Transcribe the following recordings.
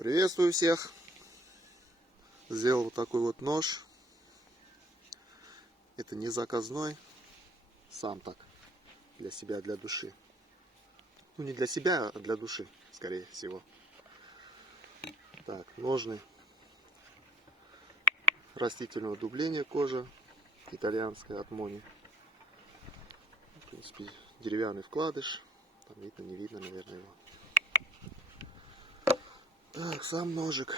Приветствую всех! Сделал вот такой вот нож. Это не заказной, сам так, для себя, для души. Ну не для себя, а для души, скорее всего. Так, ножны растительного дубления кожа, итальянская от Мони. В принципе, деревянный вкладыш. Там видно, не видно, наверное, его. Так, сам ножик,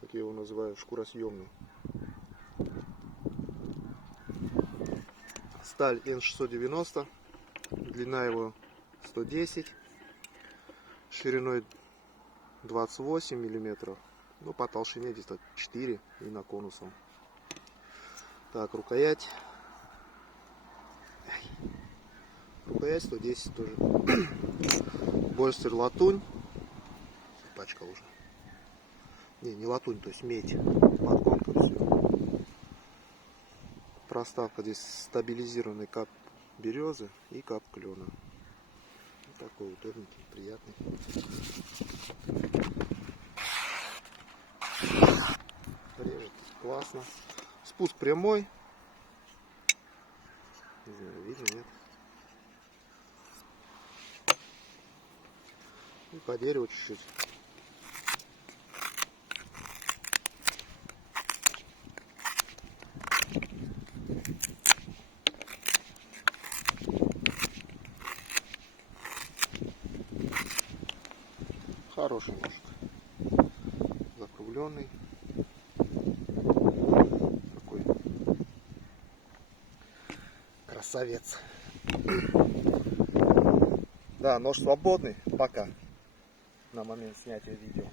как я его называю, шкуросъемный. Сталь N690, длина его 110, шириной 28 миллиметров, ну по толщине где-то 4 и на конусом. Так, рукоять 110 тоже. Больстер латунь, пачка уже. Не латунь, то есть медь, подгонка, все. Проставка здесь стабилизированный кап березы и кап клена. Вот такой удобненький, приятный. Режет классно. Спуск прямой. Не знаю, видно, нет. И по дереву чуть-чуть. Хороший ножик. Закругленный. Такой красавец. Да, нож свободный пока. На момент снятия видео.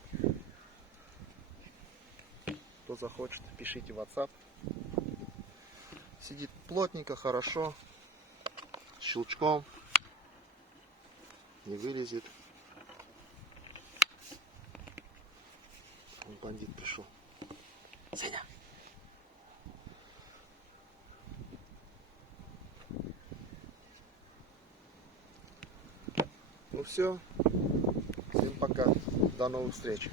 Кто захочет, пишите в WhatsApp. Сидит плотненько, хорошо. Щелчком. Не вылезет. Вон бандит пришел. Сеня. Ну все. Всем пока. До новых встреч.